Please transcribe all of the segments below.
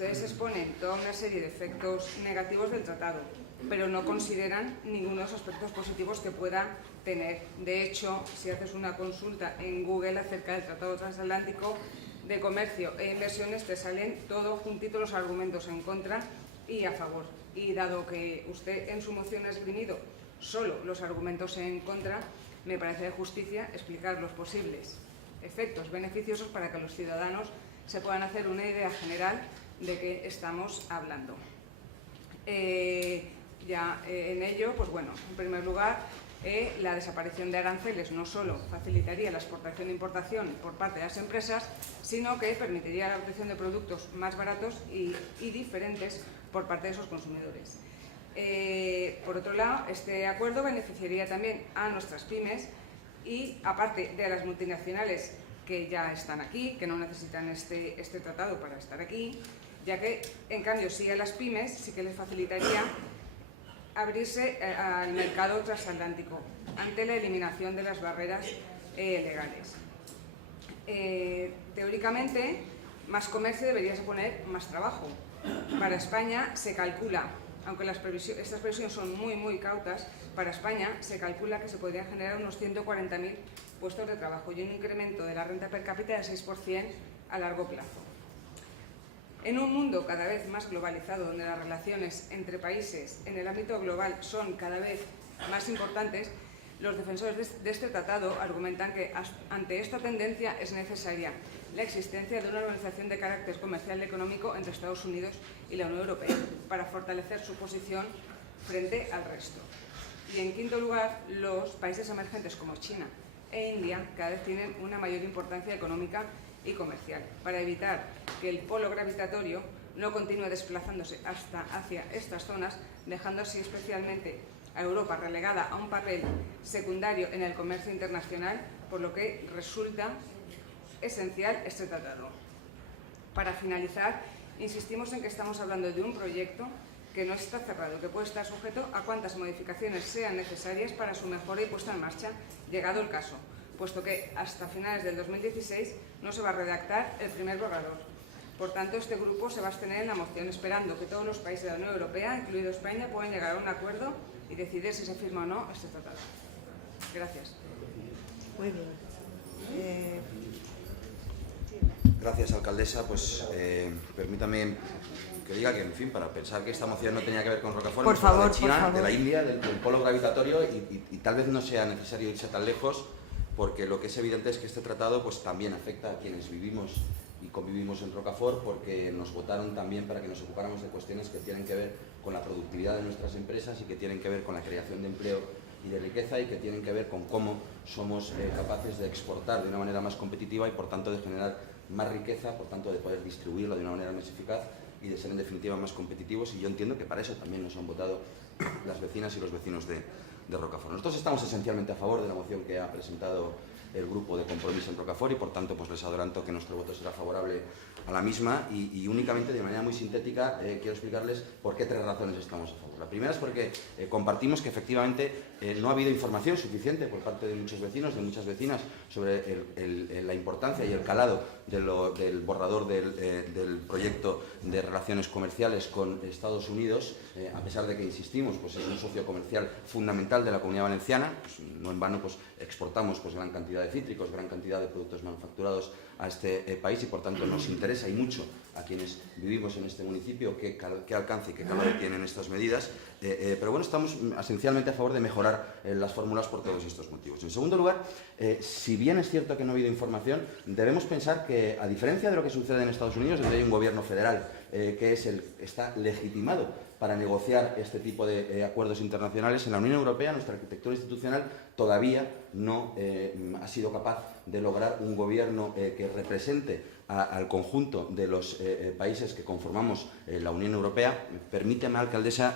Ustedes exponen toda una serie de efectos negativos del tratado, pero no consideran ninguno de los aspectos positivos que pueda tener. De hecho, si haces una consulta en Google acerca del Tratado Transatlántico de Comercio e Inversiones, te salen todos juntitos los argumentos en contra y a favor. Y dado que usted en su moción ha esgrimido solo los argumentos en contra, me parece de justicia explicar los posibles efectos beneficiosos para que los ciudadanos se puedan hacer una idea general de qué estamos hablando. En ello, pues bueno, en primer lugar, la desaparición de aranceles no solo facilitaría la exportación e importación por parte de las empresas, sino que permitiría la obtención de productos más baratos y diferentes por parte de esos consumidores. Por otro lado, este acuerdo beneficiaría también a nuestras pymes y, aparte de las multinacionales que ya están aquí, que no necesitan este tratado para estar aquí, ya que, en cambio, sí a las pymes sí que les facilitaría abrirse al mercado transatlántico ante la eliminación de las barreras legales. Teóricamente, más comercio debería suponer más trabajo. Para España se calcula, aunque estas previsiones son muy cautas, para España se calcula que se podrían generar unos 140.000 puestos de trabajo y un incremento de la renta per cápita del 6% a largo plazo. En un mundo cada vez más globalizado, donde las relaciones entre países en el ámbito global son cada vez más importantes, los defensores de este tratado argumentan que ante esta tendencia es necesaria la existencia de una organización de carácter comercial y económico entre Estados Unidos y la Unión Europea para fortalecer su posición frente al resto. Y en quinto lugar, los países emergentes como China e India cada vez tienen una mayor importancia económica y comercial, para evitar que el polo gravitatorio no continúe desplazándose hacia estas zonas, dejando así especialmente a Europa relegada a un papel secundario en el comercio internacional, por lo que resulta esencial este tratado. Para finalizar, insistimos en que estamos hablando de un proyecto que no está cerrado, que puede estar sujeto a cuantas modificaciones sean necesarias para su mejora y puesta en marcha, llegado el caso, puesto que hasta finales del 2016 no se va a redactar el primer borrador. Por tanto, este grupo se va a abstener en la moción, esperando que todos los países de la Unión Europea, incluido España, puedan llegar a un acuerdo y decidir si se firma o no este tratado. Gracias. Muy bien. Gracias, alcaldesa. Pues permítame que diga que, en fin, para pensar que esta moción no tenía que ver con Rocafort, por favor, de China, por favor, de la India, del polo gravitatorio, y tal vez no sea necesario irse tan lejos, porque lo que es evidente es que este tratado pues también afecta a quienes vivimos y convivimos en Rocafort, porque nos votaron también para que nos ocupáramos de cuestiones que tienen que ver con la productividad de nuestras empresas y que tienen que ver con la creación de empleo y de riqueza, y que tienen que ver con cómo somos capaces de exportar de una manera más competitiva y, por tanto, de generar más riqueza, por tanto, de poder distribuirla de una manera más eficaz y de ser, en definitiva, más competitivos. Y yo entiendo que para eso también nos han votado las vecinas y los vecinos de Rocafort. Nosotros estamos esencialmente a favor de la moción que ha presentado el grupo de Compromiso en Rocafort y, por tanto, pues les adelanto que nuestro voto será favorable a la misma, y únicamente, de manera muy sintética, quiero explicarles por qué 3 razones estamos a favor. La primera es porque compartimos que efectivamente no ha habido información suficiente por parte de muchos vecinos, de muchas vecinas, sobre la importancia y el calado del borrador del proyecto de relaciones comerciales con Estados Unidos, a pesar de que, insistimos, pues es un socio comercial fundamental de la Comunidad Valenciana. Pues no en vano pues exportamos pues gran cantidad de cítricos, gran cantidad de productos manufacturados a este país, y por tanto nos interesa y mucho a quienes vivimos en este municipio qué alcance y qué calado tienen estas medidas, pero bueno, estamos esencialmente a favor de mejorar las fórmulas por todos estos motivos. En segundo lugar, si bien es cierto que no ha habido información, debemos pensar que, a diferencia de lo que sucede en Estados Unidos, donde hay un gobierno federal que está legitimado para negociar este tipo de acuerdos internacionales, en la Unión Europea nuestra arquitectura institucional todavía no ha sido capaz de lograr un gobierno que represente al conjunto de los países que conformamos la Unión Europea. Permítame, alcaldesa,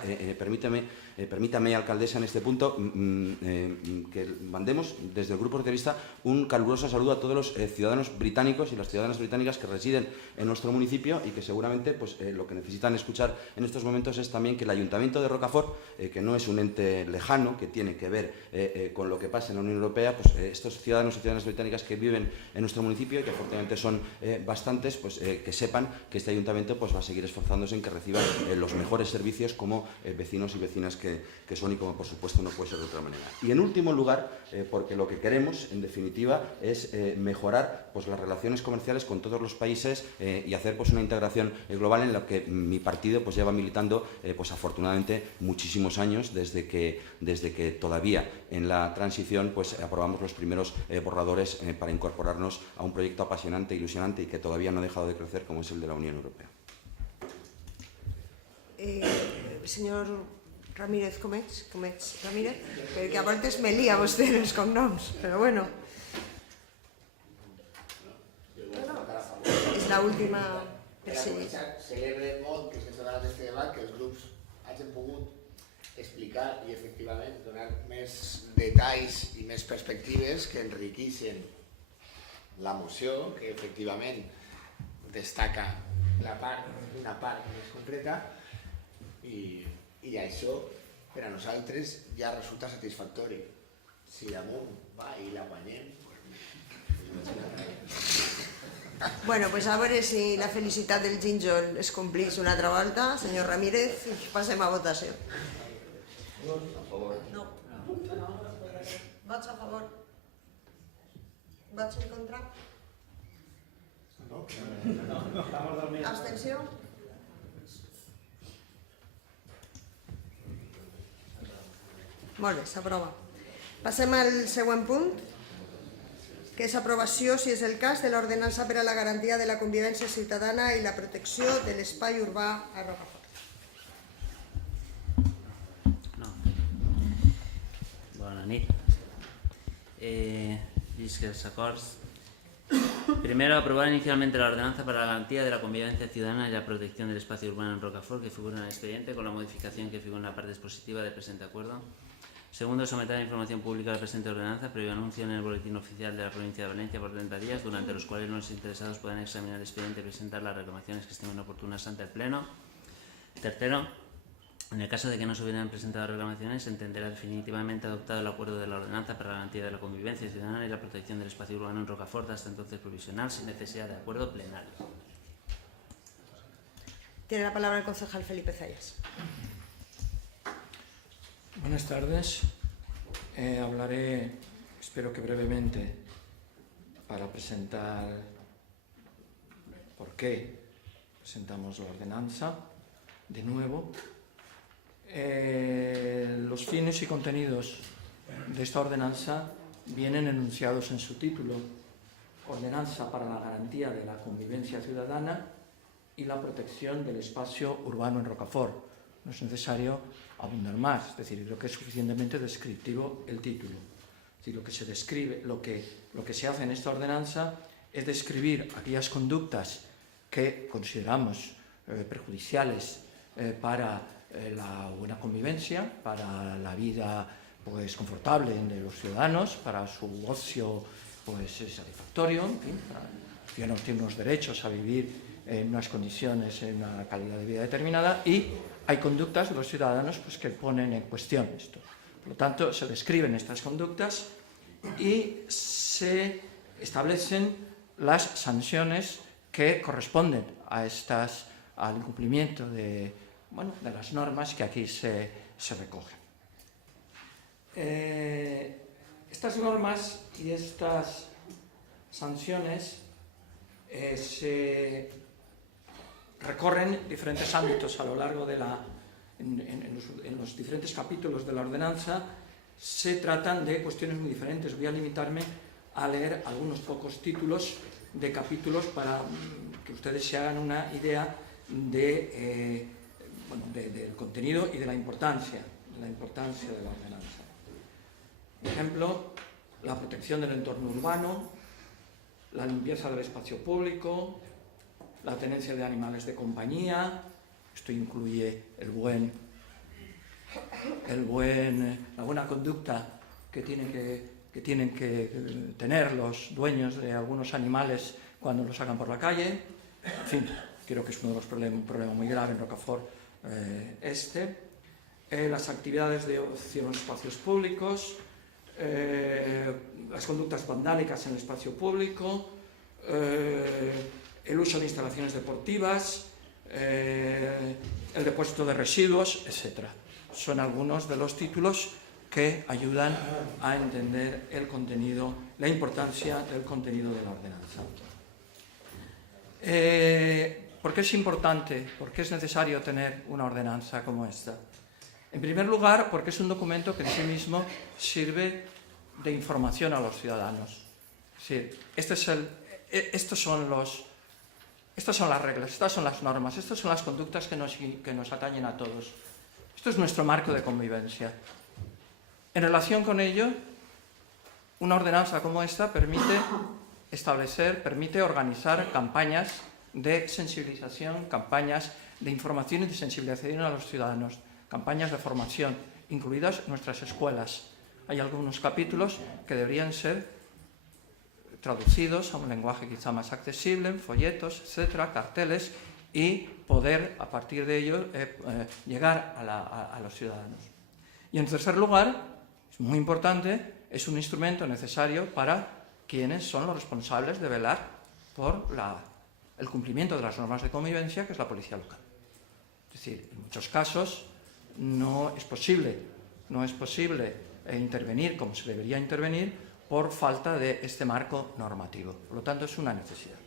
en este punto que mandemos desde el Grupo Socialista un caluroso saludo a todos los ciudadanos británicos y las ciudadanas británicas que residen en nuestro municipio, y que seguramente pues, lo que necesitan escuchar en estos momentos es también que el Ayuntamiento de Rocafort, que no es un ente lejano, que tiene que ver con lo que pasa en la Unión Europea, pues estos ciudadanos y ciudadanas británicas que viven en nuestro municipio y que afortunadamente son bastantes, pues que sepan que este ayuntamiento pues va a seguir esforzándose en que reciban los mejores servicios como vecinos y vecinas que son, y como por supuesto no puede ser de otra manera. Y en último lugar, porque lo que queremos en definitiva es mejorar pues las relaciones comerciales con todos los países y hacer pues una integración global en la que mi partido pues lleva militando pues afortunadamente muchísimos años, desde que todavía en la transición pues aprobamos los primeros borradores para incorporarnos a un proyecto apasionante, ilusionante y que todavía no ha dejado de crecer, como es el de la Unión Europea. Señor Ramírez Comets Ramírez, que a veces me lía vostè els cognoms, però bueno. És l'última... Celebre molt que s'ha donat aquest debat, que els grups hagin pogut explicar i efectivament donar més detalls i més perspectives que enriqueixen la moció, que efectivament destaca una part més concreta, i això per a nosaltres ja resulta satisfactori. Si damunt va i la guanyem, Bueno, pues a veure si la felicitat del gínjol es complís una altra volta, senyor Ramírez, i passem a votació. a favor. No. Vots a favor? Vots en contra? Abstenció? Molt bé, s'aprova. Passem al següent punt, que és aprovació, si és el cas, de l'ordenança per a la garantia de la convivència ciutadana i la protecció de l'espai urbà a Rocafort. Bona nit. Llisc els acords. Primero, aprobar inicialmente la ordenanza para la garantía de la convivencia ciudadana y la protección del espacio urbano en Rocafort, que figura en el expediente, con la modificación que figura en la parte expositiva del presente acuerdo. Segundo, someter a información pública la presente ordenanza, previo anuncio en el boletín oficial de la provincia de Valencia por 30 días, durante los cuales los interesados puedan examinar el expediente y presentar las reclamaciones que estimen oportunas ante el Pleno. Tercero, en el caso de que no se hubieran presentado reclamaciones, se entenderá definitivamente adoptado el acuerdo de la ordenanza para la garantía de la convivencia ciudadana y la protección del espacio urbano en Rocafort, hasta entonces provisional, sin necesidad de acuerdo plenario. Tiene la palabra el concejal Felipe Zayas. Buenas tardes. Hablaré, espero que brevemente, para presentar por qué presentamos la ordenanza de nuevo. Los fines y contenidos de esta ordenanza vienen enunciados en su título: Ordenanza para la garantía de la convivencia ciudadana y la protección del espacio urbano en Rocafort. No es necesario abundar más, es decir, creo que es suficientemente descriptivo el título. Es decir, lo que se describe, lo que se hace en esta ordenanza es describir aquellas conductas que consideramos perjudiciales para la buena convivencia, para la vida pues confortable de los ciudadanos, para su ocio pues satisfactorio, en fin, para que tienen unos derechos a vivir en unas condiciones, en una calidad de vida determinada, y hay conductas de los ciudadanos pues, que ponen en cuestión esto. Por lo tanto, se describen estas conductas y se establecen las sanciones que corresponden al incumplimiento de las normas que aquí se recogen. Estas normas y estas sanciones se recorren diferentes ámbitos a lo largo de en los diferentes capítulos de la ordenanza. Se tratan de cuestiones muy diferentes. Voy a limitarme a leer algunos pocos títulos de capítulos para que ustedes se hagan una idea del contenido y de la importancia de la ordenanza. Por ejemplo, la protección del entorno urbano, la limpieza del espacio público, la tenencia de animales de compañía. Esto incluye la buena conducta que tienen que tener los dueños de algunos animales cuando los sacan por la calle. En fin, creo que es uno de los un problema muy grave en Rocafort las actividades de ocio en los espacios públicos, las conductas vandálicas en el espacio público, el uso de instalaciones deportivas, el depósito de residuos, etc. Son algunos de los títulos que ayudan a entender el contenido, la importancia del contenido de la ordenanza. ¿Por qué es importante? ¿Por qué es necesario tener una ordenanza como esta? En primer lugar, porque es un documento que en sí mismo sirve de información a los ciudadanos. Es decir, estas son las reglas, estas son las normas, estas son las conductas que nos atañen a todos. Esto es nuestro marco de convivencia. En relación con ello, una ordenanza como esta permite organizar campañas de sensibilización, campañas de información y de sensibilización a los ciudadanos, campañas de formación, incluidas nuestras escuelas. Hay algunos capítulos que deberían ser traducidos a un lenguaje quizá más accesible, en folletos, etcétera, carteles, y poder, a partir de ello, llegar a los ciudadanos. Y en tercer lugar, es muy importante, es un instrumento necesario para quienes son los responsables de velar por el cumplimiento de las normas de convivencia, que es la policía local. Es decir, en muchos casos no es posible intervenir como se debería intervenir por falta de este marco normativo. Por lo tanto, es una necesidad.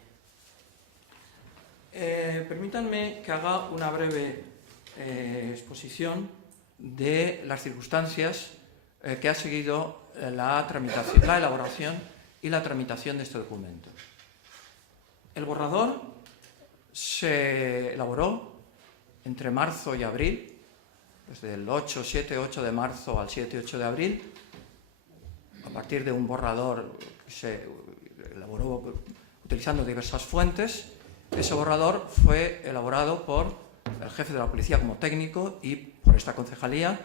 Permítanme que haga una breve exposición de las circunstancias que ha seguido la elaboración y la tramitación de este documento. El borrador se elaboró entre marzo y abril, desde el 7-8 de marzo al 7-8 de abril, a partir de un borrador que se elaboró utilizando diversas fuentes. Ese borrador fue elaborado por el jefe de la policía como técnico y por esta concejalía,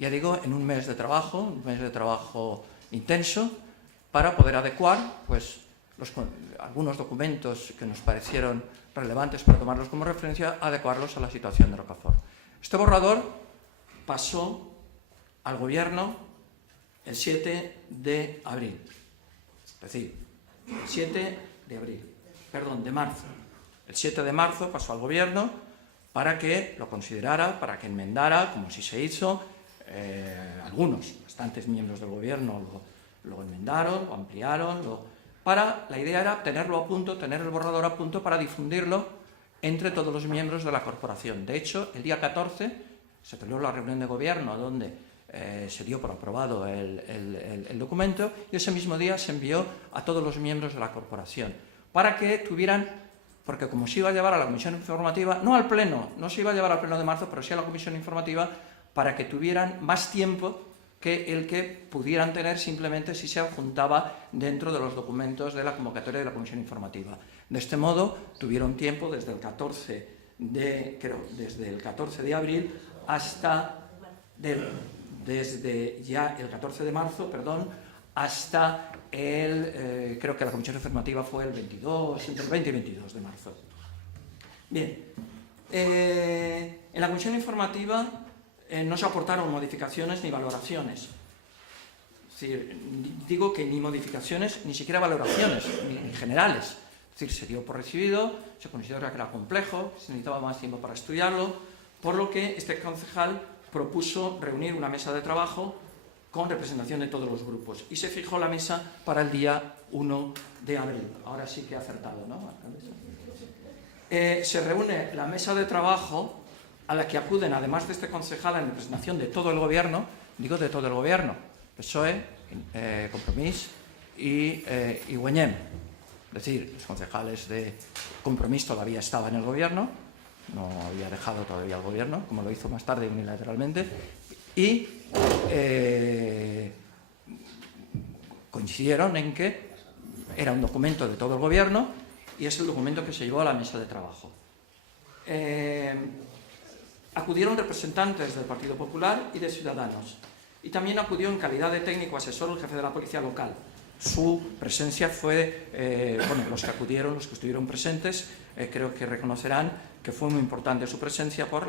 ya digo, en un mes de trabajo intenso, para poder adecuar algunos documentos que nos parecieron relevantes para tomarlos como referencia, adecuarlos a la situación de Rocafort. Este borrador pasó al Gobierno el 7 de abril, es decir, el 7 de marzo. El 7 de marzo pasó al Gobierno para que lo considerara, para que enmendara, como sí se hizo. Bastantes miembros del Gobierno lo enmendaron, lo ampliaron. La idea era tenerlo a punto, tener el borrador a punto para difundirlo entre todos los miembros de la corporación. De hecho, el día 14 se celebró la reunión de Gobierno donde se dio por aprobado el documento, y ese mismo día se envió a todos los miembros de la corporación para que tuvieran, porque como se iba a llevar a la comisión informativa, no al pleno, no se iba a llevar al pleno de marzo, pero sí a la comisión informativa, para que tuvieran más tiempo que el que pudieran tener simplemente si se adjuntaba dentro de los documentos de la convocatoria de la comisión informativa. De este modo, tuvieron tiempo desde el 14 de abril hasta desde ya el 14 de marzo, hasta creo que la comisión informativa fue entre el 20 y 22 de marzo. Bien, en la comisión informativa no se aportaron modificaciones ni valoraciones. Es decir, digo que ni modificaciones, ni siquiera valoraciones, ni generales. Es decir, se dio por recibido, se consideró que era complejo, se necesitaba más tiempo para estudiarlo, por lo que este concejal propuso reunir una mesa de trabajo con representación de todos los grupos, y se fijó la mesa para el día 1 de abril. Ahora sí que he acertado, ¿no? Se reúne la mesa de trabajo a la que acuden, además de este concejal, en representación de todo el Gobierno, digo de todo el Gobierno, PSOE, Compromís y Güeñem. Es decir, los concejales de Compromís todavía estaban en el Gobierno, no había dejado todavía el Gobierno, como lo hizo más tarde unilateralmente, y coincidieron en que era un documento de todo el Gobierno y es el documento que se llevó a la mesa de trabajo. Acudieron representantes del Partido Popular y de Ciudadanos, y también acudió en calidad de técnico asesor el jefe de la policía local. Su presencia fue, los que acudieron, los que estuvieron presentes, creo que reconocerán que fue muy importante su presencia por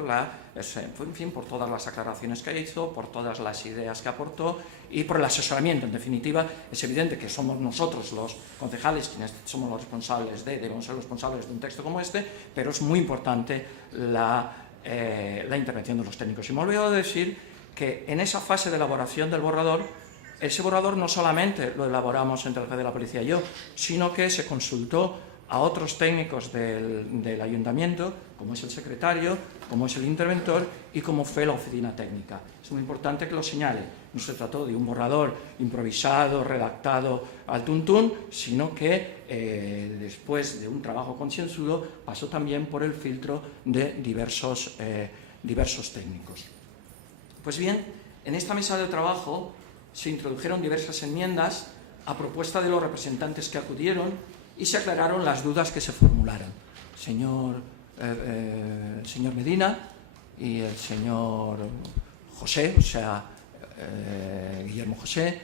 por todas las aclaraciones que hizo, por todas las ideas que aportó y por el asesoramiento. En definitiva, es evidente que somos nosotros los concejales quienes somos los responsables debemos ser los responsables de un texto como este, pero es muy importante la intervención de los técnicos. Y me he olvidado de decir que en esa fase de elaboración del borrador, ese borrador no solamente lo elaboramos entre el jefe de la policía y yo, sino que se consultó a otros técnicos del ayuntamiento, como es el secretario, como es el interventor y como fue la oficina técnica. Es muy importante que lo señale. No se trató de un borrador improvisado, redactado al tuntún, sino que después de un trabajo concienzudo pasó también por el filtro de diversos técnicos. Pues bien, en esta mesa de trabajo se introdujeron diversas enmiendas a propuesta de los representantes que acudieron y se aclararon las dudas que se formularon. El señor Medina y el señor José, o sea, Guillermo José,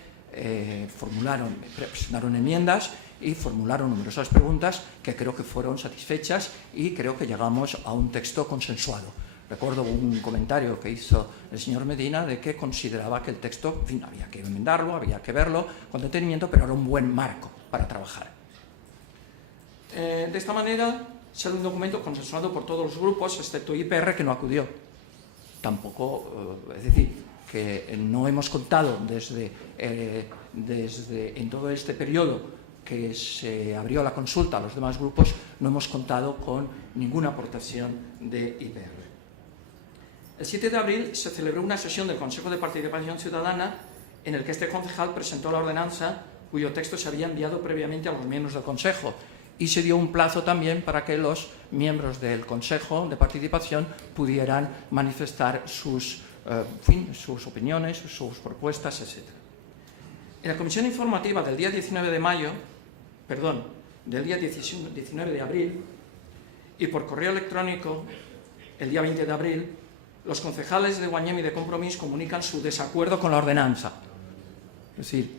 presentaron enmiendas y formularon numerosas preguntas que creo que fueron satisfechas y creo que llegamos a un texto consensuado. Recuerdo un comentario que hizo el señor Medina de que consideraba que el texto, en fin, había que enmendarlo, había que verlo con detenimiento, pero era un buen marco para trabajar. De esta manera sale un documento consensuado por todos los grupos, excepto IPR, que no acudió. Tampoco, es decir, que no hemos contado desde en todo este periodo que se abrió la consulta a los demás grupos, no hemos contado con ninguna aportación de IPR. El 7 de abril se celebró una sesión del Consejo de Participación Ciudadana en el que este concejal presentó la ordenanza cuyo texto se había enviado previamente a los miembros del Consejo y se dio un plazo también para que los miembros del Consejo de Participación pudieran manifestar sus opiniones, sus propuestas, etc. En la comisión informativa del día 19 de abril y por correo electrónico el día 20 de abril, los concejales de Guanyem y de Compromís comunican su desacuerdo con la ordenanza. Es decir,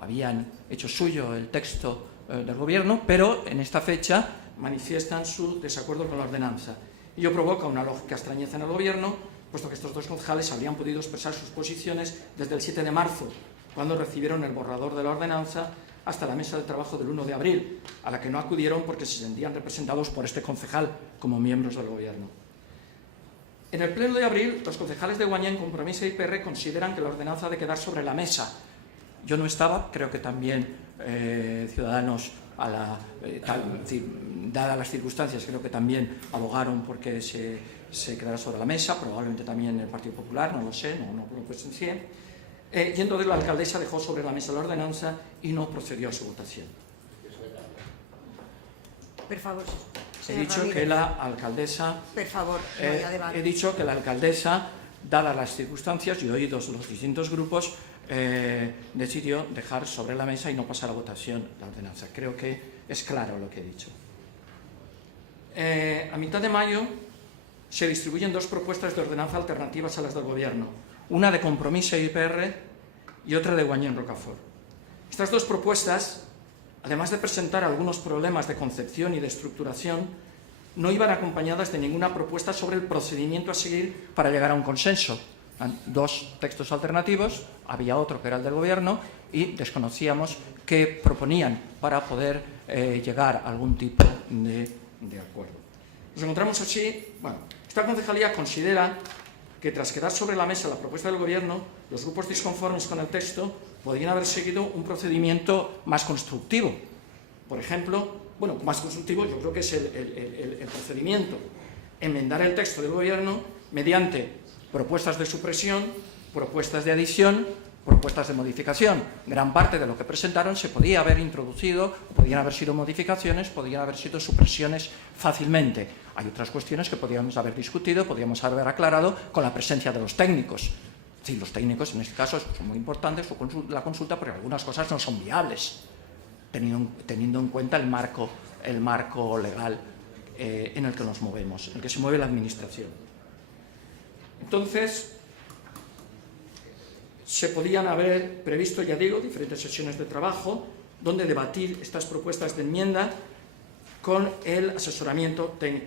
habían hecho suyo el texto del Gobierno, pero en esta fecha manifiestan su desacuerdo con la ordenanza. Ello provoca una lógica extrañeza en el Gobierno, puesto que estos dos concejales habrían podido expresar sus posiciones desde el 7 de marzo, cuando recibieron el borrador de la ordenanza, hasta la mesa de trabajo del 1 de abril, a la que no acudieron porque se sentían representados por este concejal como miembros del Gobierno. En el pleno de abril, los concejales de Guanyem, Compromís e IPR consideran que la ordenanza ha de quedar sobre la mesa. Yo no estaba, creo que también Ciudadanos, dadas las circunstancias, creo que también abogaron porque se quedara sobre la mesa, probablemente también el Partido Popular, no lo sé, no lo presencié. Y entonces la alcaldesa dejó sobre la mesa la ordenanza y no procedió a su votación. Per favor, He dicho que la alcaldesa... Per favor, no hi ha debat. He dicho que la alcaldesa, dadas las circunstancias y oídos los distintos grupos, decidió dejar sobre la mesa y no pasar a votación la ordenanza. Creo que es claro lo que he dicho. A mitad de mayo se distribuyen dos propuestas de ordenanza alternativas a las del Gobierno, una de Compromís e IPR y otra de Guanyem Rocafort. Estas dos propuestas, además de presentar algunos problemas de concepción y de estructuración, no iban acompañadas de ninguna propuesta sobre el procedimiento a seguir para llegar a un consenso. Dos textos alternativos, había otro que era el del Gobierno y desconocíamos qué proponían para poder llegar a algún tipo de acuerdo. Nos encontramos así, esta concejalía considera que tras quedar sobre la mesa la propuesta del Gobierno, los grupos disconformes con el texto podrían haber seguido un procedimiento más constructivo. Por ejemplo, más constructivo yo creo que es el procedimiento, enmendar el texto del Gobierno mediante propuestas de supresión, propuestas de adición, propuestas de modificación. Gran parte de lo que presentaron se podía haber introducido, podían haber sido modificaciones, podían haber sido supresiones fácilmente. Hay otras cuestiones que podríamos haber discutido, podríamos haber aclarado con la presencia de los técnicos. Sí, los técnicos en este caso son muy importantes, la consulta, porque algunas cosas no son viables, teniendo en cuenta el marco legal en el que nos movemos, en el que se mueve la Administración. Entonces, se podían haber previsto, ya digo, diferentes sesiones de trabajo donde debatir estas propuestas de enmienda con el asesoramiento técnico.